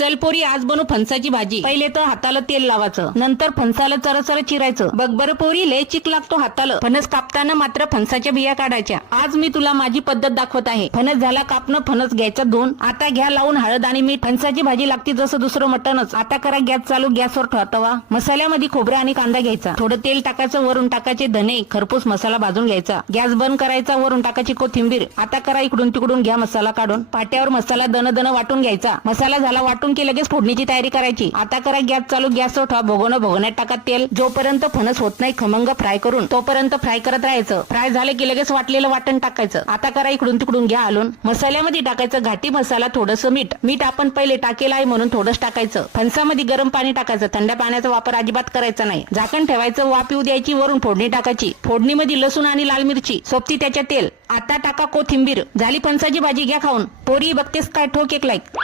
चल पोरी, आज बनवू फणसाची भाजी। पहिले तर हाताला तेल लावायचं, नंतर फणसाला चरचर चिरायचं। बघ बरं पोरी, लय चिक लागतो हाताला। फणस कापताना मात्र फणसाच्या बिया काढायच्या। आज मी तुला माझी पद्धत दाखवत आहे। फणस झाला कापणं, फणस घ्यायचा धुवून। आता घ्या लावून हळद आणि मीठ। फणसाची भाजी लागते जसं दुसरं मटणच। आता करा गॅस चालू, गॅसवर ठेवा तवा। मसाल्यामध्ये खोबरं आणि कांदा घ्यायचा, थोडं तेल टाकायचं, वरून टाकायचे धने, खरपूस मसाला भाजून घ्यायचा। गॅस बंद करायचा, वरून टाकायची कोथिंबीर। आता करा इकडून तिकडून घ्या मसाला काढून, पाट्यावर मसाला दन वाटून घ्यायचा। मसाला झाला वाटून की लगेच फोडणीची तयारी करायची। आता करा गॅस चालू, गॅसवर ठेवा, भगोन्यात टाका तेल। जोपर्यंत फणस होत नाही खमंग फ्राय करून, तोपर्यंत फ्राय करत राहायचं। फ्राय झाले की लगेच वाटलेलं वाटण टाकायचं। आता करा इकडून तिकडून घ्या हलून। मसाल्यामध्ये टाकायचं घाटी मसाला, थोडंसं मीठ आपण पहिले टाकेलं आहे म्हणून थोडंच टाकायचं। फणसामध्ये गरम पाणी टाकायचं, थंड पाण्याचा वापर अजिबात करायचा नाही। झाकण ठेवायचं, वाफ येऊ द्यायची, वरून फोडणी टाकायची। फोडणीमध्ये लसूण आणि लाल मिरची, सोबती त्याच्या तेल। आता टाका कोथिंबीर। झाली फणसाची भाजी, घ्या खाऊन। पोरी बघतेस काय, ठोक एक लाईक।